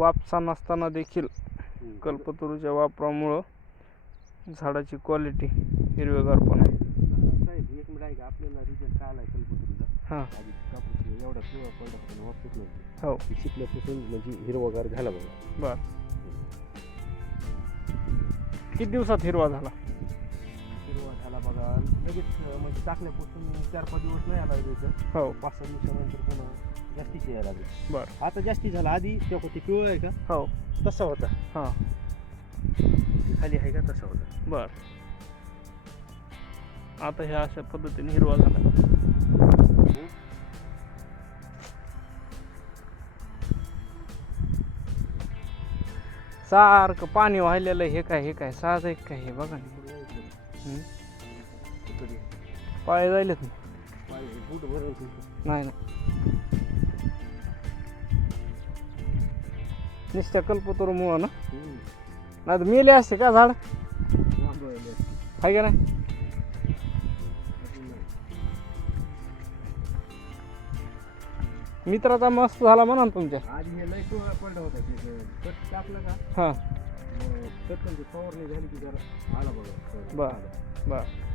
वापसा नसताना देखील. कल्पतरूच्या वापरामुळं झाडाची क्वालिटी हिरवेगारपणा आहे. साहेब एक मिनिट आहे का आपल्याला रिझल्ट काय आलाय कल्पतरूचा. हां. आधी कापूस एवढा पिवळा पडला होता. वापरत नव्हतं हो शिकल्यापासून म्हणजे हिरवागार झाला बघा. बर. किती दिवसात हिरवा झाला? बघा. लगेच म्हणजे टाकल्यापासून चार पाच दिवस नाही आला त्याचं हो. पाच सहा दिवसानंतर पुन्हा जास्तीच यायला लागले. बर. आता जास्ती झाला. आधी तेव्हा ते पिवळं आहे का? हो. तसा होता. हां. खाली आहे का? तसा होता. बर. आता ह्या अशा पद्धतीने हिरवा झाला. सारखं पाणी वाहिलेलं हे काय हे काय? साज आहे काय? हे बघा ना. हम्म. पाळे जायलेत ना. नाही ना नुसत्या कल्पतरूमुळं ना? नाही तर मेले असते का झाड? आहे का नाही? मित्राचा मस्त झाला म्हणा ना तुमच्या. आधी हे लय पिवळा पडला होता ते कट टाकलं का? हां. मग कट म्हणजे फवारणी झाली की जरा आला बघा. बर बर.